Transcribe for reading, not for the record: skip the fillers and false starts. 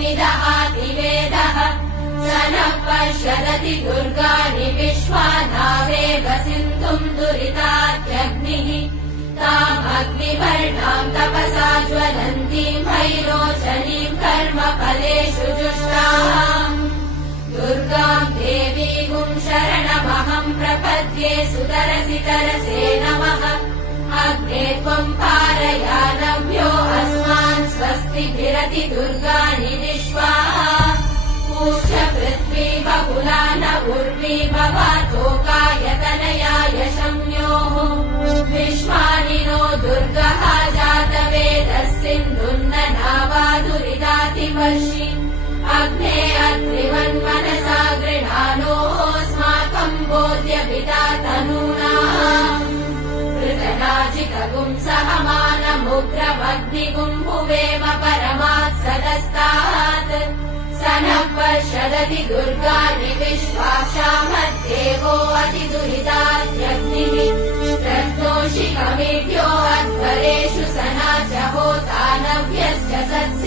निदहाति वेदः स नः पश्यदति दुर्गाणि विश्वा नावेव सिन्धुम् दुरितात्यग्निः तामग्निवर्णाम् तपसा ज्वलन्तीम् भैरोचनीम् कर्मफलेषु जुष्टाम् दुर्गाम् देवीगुम् शरणमहम् प्रपद्ये सुतरसि तरसे नमः अग्ने त्वम् पारयानव्यो अस्मान् स्वस्तिभिरति दुर्गाणि विश्वा पूष्य पृथ्वी बहुला न उर्वी भवातोकायतनयाय शम्योः विश्वानि नो दुर्गः जातवेदः सिन्धुन्न नावादुरिदातिवर्षि अग्ने अत्रिवन्मनसा गृहाणोऽस्माकम् बोध्यपिता तनूनाम् कृतनाजिकगुम् सहमानमुग्रमग्निगुम् भुवेम परमात् सदस्तात् स नः पश्यदति दुर्गाणि विश्वाक्षामद्देवो अतिदुरितात्यग्निः रक्तोषिकमेभ्यो अध्वरेषु सना च होता नव्यश्च सत्स